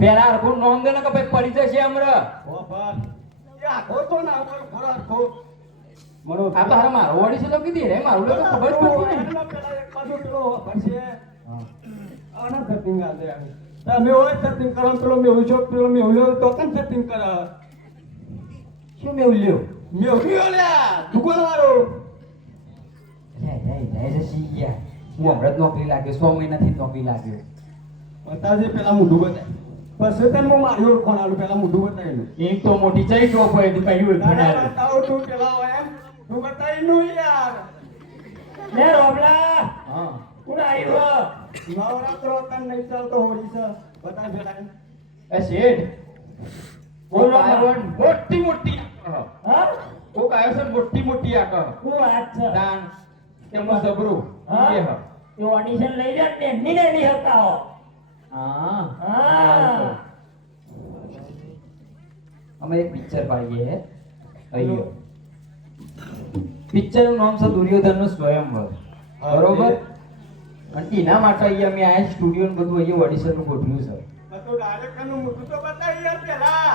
પેલા હરખું નોંધ દે કે ભાઈ પડી જશે. એ આખો તો ના ખરો આખો. મનો આ તો હારા મારો વળી છે તો કીધી રે મારું તો ખબર જ પડતી પેલા એક બાજુ પેલો ભરશે. આના setting આ દે તમે હોય setting કરો પેલો મેહુલ છો, પેલો તો કરે? શું મેં ઉલ્યો મેહુલ લ્યા, દુકાનવાળો. હું હમણાં જ નોકરી લાગ્યો સો મહિનાથી નોકરી લાગ્યો બતાવજે પેલા મોઢું બતાય. પછી તને મારી ઓળખાણ આલું, પેલા મોઢું બતાવીને. એક તો મોટી જઈ ટોપ યાર. લે રોબલા હા કોણ આવ્યો નવરાત્રો તને નહીં ચાલતો હોળી છે. બતાય પેલા. એ શેઠ બોલો. મોટી મોટી. હા કોક છે મોટી મોટી. શું વાત છે દાન એમનું જબરું હા? એ ઓડિશન લઈ લે ને નીને ની હકાવો. હા. હા. અમે એક પિક્ચર પાડીએ. અયો પિક્ચરનું નામ છે દુર્યોધનનું સ્વયંવર બરોબર. અને એના માટે અહીંયા અમે આ સ્ટુડિયો ને બધું અહીંયા ઓડિશનનું ગોઠવ્યું છે. તો ડાયરેક્ટરનું મોઢું તો બતાવી યાર પેલા.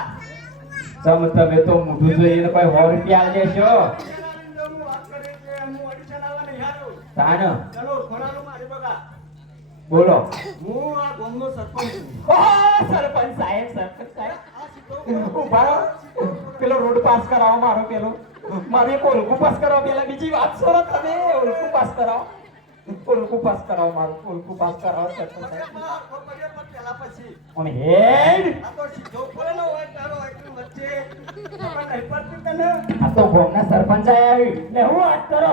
સમ તમે તો મોઢું જોઈએ તો કોઈ સો રૂપિયા આલ દેશો પેલા હું વાત કરી કે હું audition આલવા નહીં હારું. ચલો ઘોડાનું મારી બગા. બોલો હું આ ગામનો સરપંચ છું. ઓહ, સરપંચ સાહેબ સરપંચ સાહેબ ઊભા. પેલો રોડ પાસ કરાવો મારો પેલો મારે એક ઓળખું પાસ કરાવો પેલા બીજી વાત સોરો તમે ઓળખું પાસ કરાવો ઓળખું પાસ કરાવો મારું ઓળખું પાસ કરાવો સરપંચ સાહેબ. પછી. અને હેડ. આ તો સીધો પડે હોય તારો એકલું વચ્ચે. ખબર નહીં તને? આ તો ગામના સરપંચ આયા લે હું વાત કરો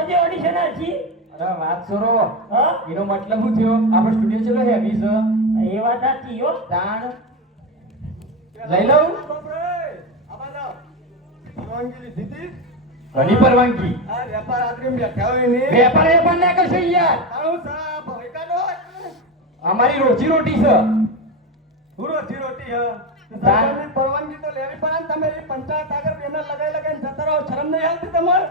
હવે ઓડિશન આછી અરે વાત કરો. હા? એનો મતલબ શું થયો? આપણો સ્ટુડિયો ચલો હેવી છે એ વાત હતી હો. તાણ. લઈ લઉં. બાપરે, આ લીધી હતી? ઘણી પરવાનગી વેપાર આદમી બેઠા ને. વેપાર વેપાર ના કરશો યાર. અમારી રોજી રોટી છે હું રોજી રોટી હ. પરવાનગી તો લેવી પડે તમે એ પંચાયત આગળ બેનર લગાઈ લગાઈને જતા રહો શરમ નહીં આવતી તમારે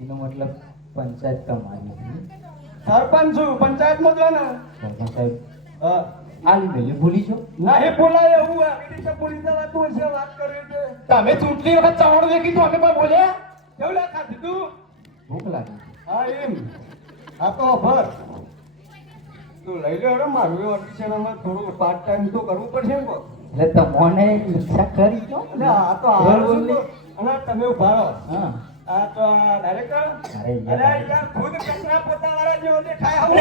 એનો મતલબ પંચાયત તમારી સરપંચ છું પંચાયતમાં જો ને સાહેબ હા. આ લીધેલી ભૂલી છો એ બોલાય એવું આવી રીતે વાત હોય છે વાત કરે છે. તમે ચૂંટણી વખત ચાવણ દેખી તો અમે પણ બોલ્યા કેવું લાખા દીધું ભૂખ લાગી. હા એમ. આ તો ભર તું લઈ લે હેડો મારું ઓડિશન આમાં થોડું પાર્ટ ટાઈમ તો કરવું પડશે ને. એટલે તમને ઈચ્છા કરી જો આ તો આ તમે ઊભા રહો. હા. આ તો ડાયરેક્ટર અરે યાર. ખુદ કચરા પોતાવાળા જેવો દેખાય આવું.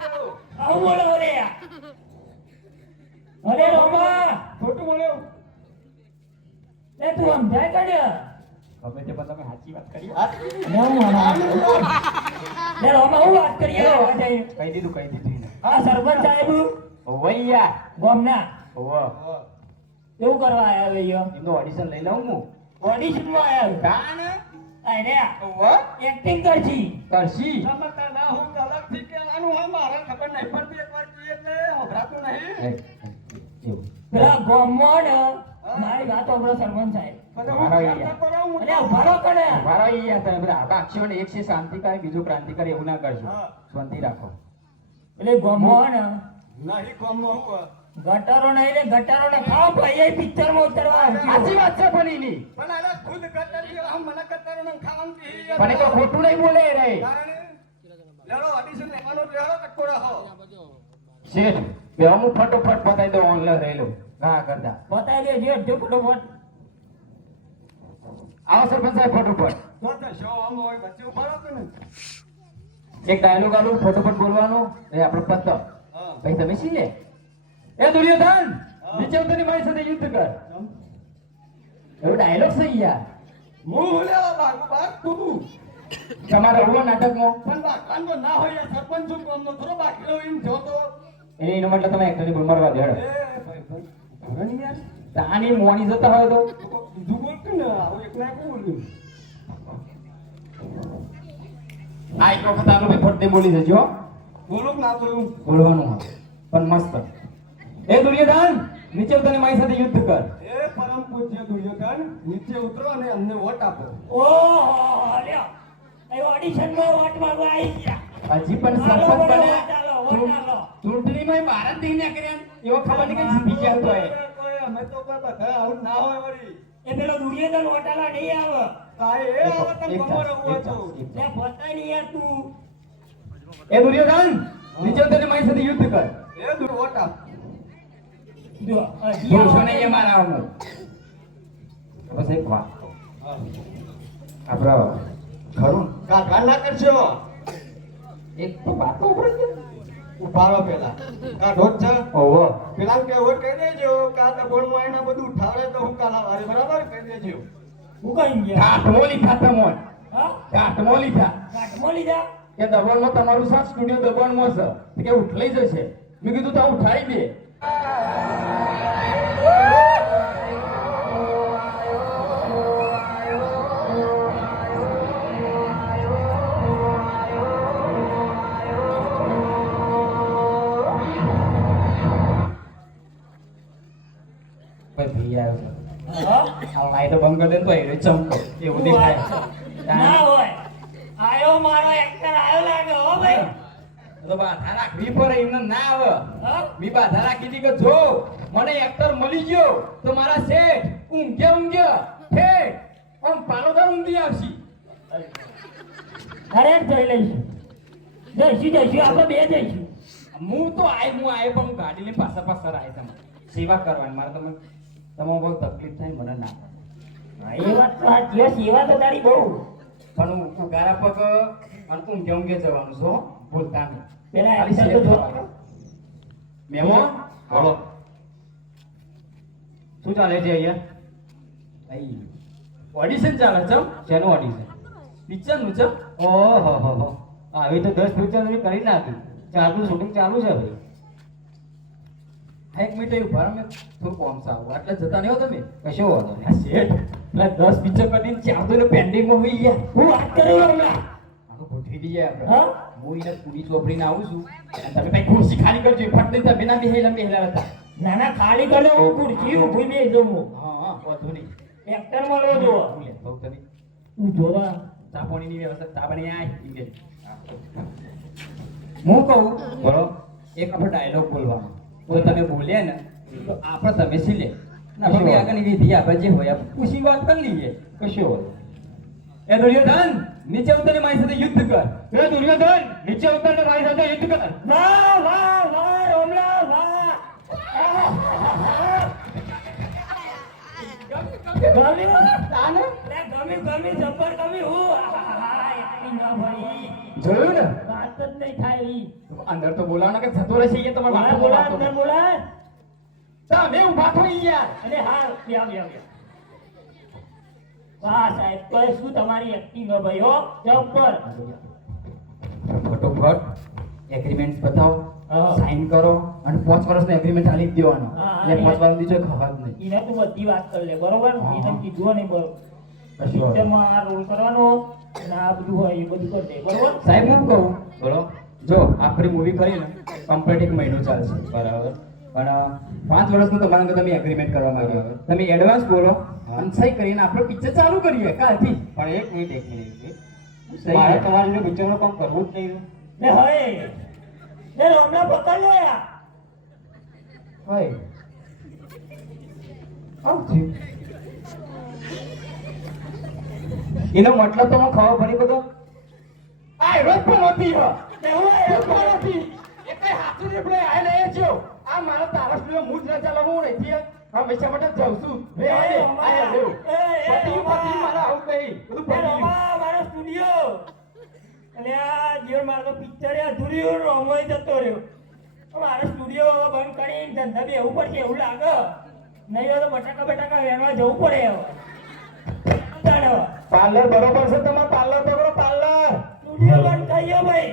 આવું. આવું બોલો બોલે અરે રોમા ખોટું બોલ્યો. લે તું સમજાય કડ્યા ગમે તે પણ તમે સાચી વાત કરી. લે હું રોમા હું વાત કરી કહી દીધું કહી દીધું હા સરપંચ સાહેબ? વૈયા. ગામના? એવું કરવા આવ્યા એમનું ઓડિશન લઈ લઉં હું. ઓડિશનમાં આવ્યા. અરે ઓવો એક્ટિંગ કરશી. કરશી? સમજતા ના હું તો અલગથી કહેવાનું હા મારે ખબર નહીં પડતી એકવાર કહીએ એટલે હોભરાતું નહીં. પેલા ગામમાં મારી વાત સાંભળો સરપંચ સાહેબ. શાંતિકારી બીજું ક્રાંતિકારી એવું ના કરશો. શાંતિ રાખો. એટલે ગામમાં ને નહીં. ગટારો નહીં ને ગટરો ને ખાવ ભાઈ એ પિક્ચરમાં ઉતરવા સાચી વાત છે પણ એની પણ આને ખુદ ગટર જેવા આમ મને ગટરો ને ખાવાનું પણ એ કોઈ ખોટું નહીં બોલે રે. લેડો audition લેવાનું લેડો કટકો રહો. શેઠ બે હું ફટોફટ પતાઈ દઉં ઓનલાઈન રહેલો ના કરતા. બતાવી દેજો અડધો ફટોફટ આવો સરપંચ સાહેબ ફટોફટ. તો તો show આમ હોય વચ્ચે ઊભા કે. એક ડાયલોગ આલું ફટોફટ બોલવાનો. એ આપણે પત્તો. ભાઈ તમે શી લે એ દુર્યોધન નીચે ઉતરી મારી સાથે યુદ્ધ કર. એવો ડાયલોગ છે યાર હું લેવા ભાગું ભાગ તું. તમારા ઓલો નાટકમાં. પણ તો ના હોય. સરપંચ છું કોમનો થોડો બાકી એમ જોતો એને મતલબ તમે એક્ટરની બોલ મારવા દેડો યાર. તાની મોણી જતા હોય તો? બીજું બોલતું ને આવું એક એકલું બોલ્યું? આ એક વખત આનો ભાઈ ફટતે બોલી જજો હો. બોલું ના બોલું? બોલવાનું પણ મસ્ત. એ દુર્યોધન નીચે ઉતરને મારી સાથે યુદ્ધ કર. એ પરમ પૂજ્ય દુર્યોધન નીચે ઉતરો અને અમને વોટ આપો. ઓહો લ્યો. એ ઓડિશનમાં વોટ માંગવા આવી ગયા. હજી પણ સરપંચ બને. Vote vote. ચૂંટણીમાં ભારત નહીં નીકળ્યા એવો ખબર નહીં કે જીતી ગયા તો એ અમે તો કોઈ કે આવું ના હોય વળી. એ પેલો દુર્યોધન વોટાલા નહીં આવે. કાય એ આવે તને ખબર ચાન્સ, હોય તો. ચાન્સ, એક લે પોતાય નહીં યાર તું. એ દુર્યોધન નીચે ઉતરને મારી સાથે યુદ્ધ કર. એ દુર્યોધન જો નહીં એ મારા બસ એક વાત. હા. ખરું કાકા ના કરશો? એક તો વાત તો ઉપર જ છે. ઊભા રહો પેલા. કાઢો જ છે? ઓહો. પેલા કે ઓર કહી દેજો કે આ દબોણમાં એના બધું ઉઠાવડે તો હું કાલા વારે બરાબર? કહી દેજો. હું કઈ ગયા કાટમો લીધા તમોન હા? કાટમો લીધા. કાટમાં લીધા? કે દબાણમાં તમારું સાત સ્ટુડિયો દબાણમાં છે. કે ઉઠલાઈ જશે. મેં કીધું તો ઉઠાઈ દે. ભાઈ ભઈ આવ્યો છે હા આ લાઈટો બંધ કરી દે ને તો હીરો ચમકો એવું દેખાય ના હોય આયો મારો એક્ટર આયો લાગે હો ભાઈ તો બાધા રાખવી પડે એમને ના આવે. મી બાધા રાખી હતી કે જો મને એક્ટર મળી ગયો તો મારા શેઠ ઊંઘે ઊંઘે ઠેઠ આમ પાલોદર ઊંઘી આવશી. અરે જઈ લઈશું. જઈશું જઈશું આપણે બે જઈશું. હું તો આય હું આય પણ હું ગાડી લઈને પાછા પાછા આય તમે સેવા કરવાની મારે તમે તમે બહુ તકલીફ થાય મને ના. એ વાત તો આ સેવા તો તારી બહુ. પણ હું ઉગારા પગ અને ઊંઘે ઊંઘે જવાનું છો ભૂલતા પેલા ખાલી તો શેઠ જો. મેમો બોલો. શું ચાલે છે અહીંયા? ઓડિશન ચાલે છે શેનું ઓડિશન? પિક્ચરનું છે ઓહો હો હો. આવી તો દસ પિક્ચર કરી નાખી. ચાલુ શૂટિંગ ચાલુ છે ભાઈ. એક મિનિટ અહીં ઊભા રહો, મેં થોડું કોમ સાવ એટલે જતા નહીં હો તમે? કશો વાંધો નહીં. શેઠ એટલે દસ પિક્ચર કરીને ચાર તો પેન્ડિંગમાં હોઈ ગયા હું વાત કરું હમણાં. આનું ગોઠવી દઈએ આપણે હા? હું એને પૂરી ચોપડીને આવું છું. અને તમે ભાઈ ખુરશી ખાલી કરજો ફટ દઈને તમે બેહેલા બેહેલા હતા. ના ના ખાલી કરો હું ખુરશી ઊભી બે જઉં. હું હા હા વાંધો નહીં. એક્ટર મળો જો બહુ તમે તું જોવા. ચા વ્યવસ્થા ચા પાણી આય હું કહું બોલો. એક આપણો ડાયલોગ બોલવાનો. તો તમે બોલ્યા ને તો આપણે તમે સીલે ના પછી આગળની વિધિ આપણે જે હોય આપણે પૂછી વાત કરી લઈએ. કશું વાંધો એ દુર્યોધન નીચે ઉતરી મારી સાથે યુદ્ધ કર એ દુર્યોધન નીચે ઉતરને મારી સાથે યુદ્ધ કર વાહ વાહ વાહ રોમલા વાહ ગમ્યું તાને લે ગમ્યું ગમ્યું જબ્બર ગમ્યું હું આહાહા, acting ના ભાઈ જોયું ને વાત જ નહીં થાય ઈ. અંદર તો બોલાવો ને કે થતો રહેશે એ તમારે બોલા વાતો બોલા બોલાવતો. અંદર બોલા તમે ઊભા થો ઈ યાર અને હા લ્યો લ્યો લ્યો વાહ સાહેબ તો શું તમારી એક્ટિંગ હો ભાઈ હો? જબ્બર ફટોફટ એગ્રીમેન્ટ બતાવો. સાઈન કરો અને પાંચ વર્ષનો એગ્રીમેન્ટ આલી જ દેવાનો. એટલે પાંચ વર્ષ બીજો ખબર નહીં. એને તું બધી વાત કરી લે બરોબર. એને કીધું નહીં બરોબર. વાંધો આ રોલ કરવાનો અને આ બધું હોય એ બધું કરી દે બરોબર? સાહેબ હું કહું બોલો. જો આખરી મૂવી કરીને કમ્પ્લીટ એક મહિનો ચાલશે. બરાબર? પણ પાંચ વર્ષનું તમારા અંદર તમે એગ્રીમેન્ટ કરવા માંગ્યો. તમે એડવાન્સ બોલો. હા. અને સહી કરીને આપણે પિક્ચર ચાલુ કરીએ. કાલથી. પણ એક મિનિટ એક મિનિટ મારે તમારે પિક્ચરનું કામ કરવું જ નહીં. ને હવે ને રોમલા પકડ લે આ. હોય આવું એનો મતલબ તો મને ખબર પડી બધો. આ રોજ પણ નથી હો. હું આયો. રોજ પણ નથી. એટલે હાથું ને આપણે આય જો છો આ મારો તારા સ્ટુડિયો મૂડ ના ચાલે હું નથી હંમેશા માટે જાઉં છું. રે એ પતિ પતિ મારા આવું કહી. બધું ગયું મારો સ્ટુડિયો અને આ જીવન મારો પિક્ચર અધૂરી રોમોય જતો રહ્યો. તો મારો સ્ટુડિયો બંધ કરી ધંધા બી એવું પડશે એવું લાગે. નહીં તો બટાકા બટાકા વેણવા જવું પડે હવે. પાર્લર બરોબર છે તમારે? પાર્લર બરોબર પાર્લર. સ્ટુડિયો બંધ થઈ ગયો ભાઈ.